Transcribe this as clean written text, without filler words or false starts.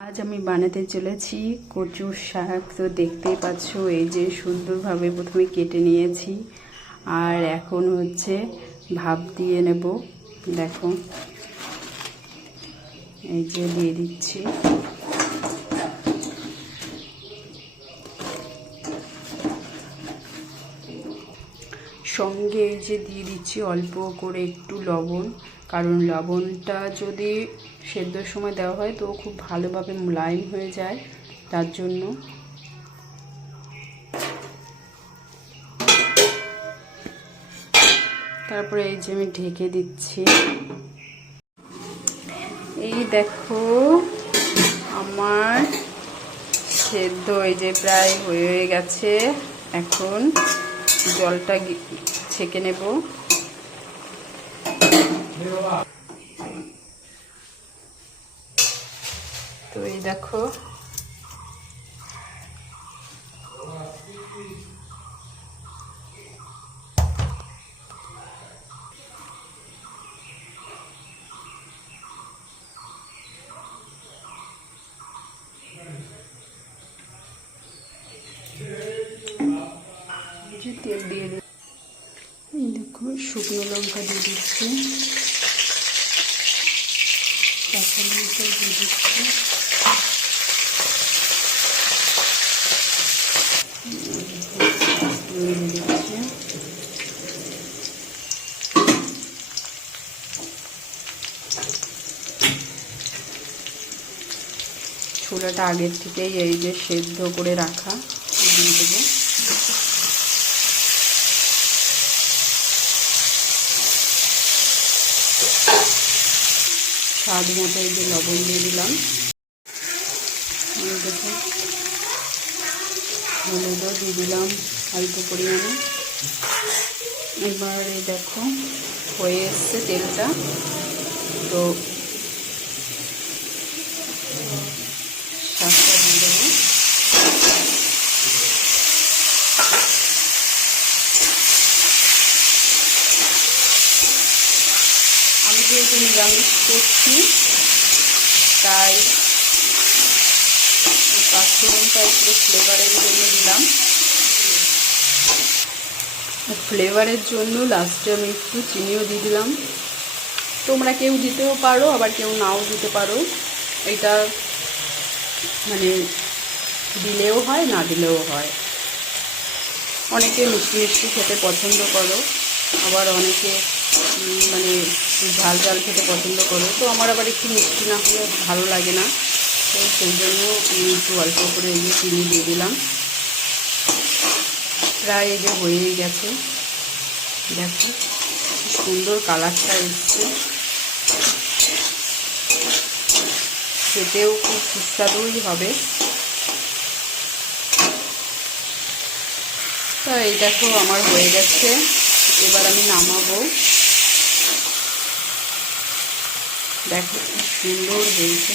আজ আমি বানাতে চলেছি কচুর শাক। তো দেখতেই পাচ্ছ, এই যে সুন্দরভাবে প্রথমে কেটে নিয়েছি, আর এখন হচ্ছে ভাপ দিয়ে নেব। দেখো, এই যে দিয়ে দিচ্ছি। সঙ্গে এই যে দিয়ে দিচ্ছি অল্প করে একটু লবণ, কারণ লবণটা যদি সেদ্ধর সময় দেওয়া হয় তো খুব ভালোভাবে মোলায়েম হয়ে যায়, তার জন্য। তারপরে এই যে আমি ঢেকে দিচ্ছি। এই দেখো, আমার সেদ্ধ এই যে প্রায় হয়ে গেছে। এখন জলটা ছেঁকে নেব। তো এই দেখো, তেল দিয়ে দিই। এই দেখো, শুকনো লঙ্কা দিয়ে দিচ্ছি, কাঁচা লঙ্কা দিয়ে দিচ্ছি, ছোলাটা আগের থেকেই এই যে সেদ্ধ করে রাখা দিয়ে দেবো। স্বাদ মতো এই যে লবণ দিয়ে দিলাম। দেখো, হলুদও দিয়ে দিলাম অল্প পরিমাণে। এবার এই দেখো হয়ে এসছে তেলটা। তো শাকটা দিয়ে দেবো। আমি যেহেতু নিরামিষ করছি, তাই পাঁচফোড়নটা একটু ফ্লেভারের জন্য দিলাম। ফ্লেভারের জন্য লাস্টে আমি একটু চিনিও দিয়ে দিলাম। তোমরা কেউ দিতেও পারো, আবার কেউ নাও দিতে পারো। এটা মানে দিলেও হয়, না দিলেও হয়। অনেকে মিষ্টি মিষ্টি খেতে পছন্দ করো, আবার অনেকে মানে ঝাল ঝাল খেতে পছন্দ করো। তো আমার আবার একটু মিষ্টি না হলে ভালো লাগে না, তো সেই জন্য আমি একটু অল্প করে এই যে চিনি দিয়ে দিলাম। প্রায় এই যে হয়েই গেছে। দেখো সুন্দর কালারটা এসছে, খেতেও খুব সুস্বাদুই হবে। তো এই দেখো আমার হয়ে গেছে, এবার আমি নামাবো। দেখো কি সুন্দর হয়েছে।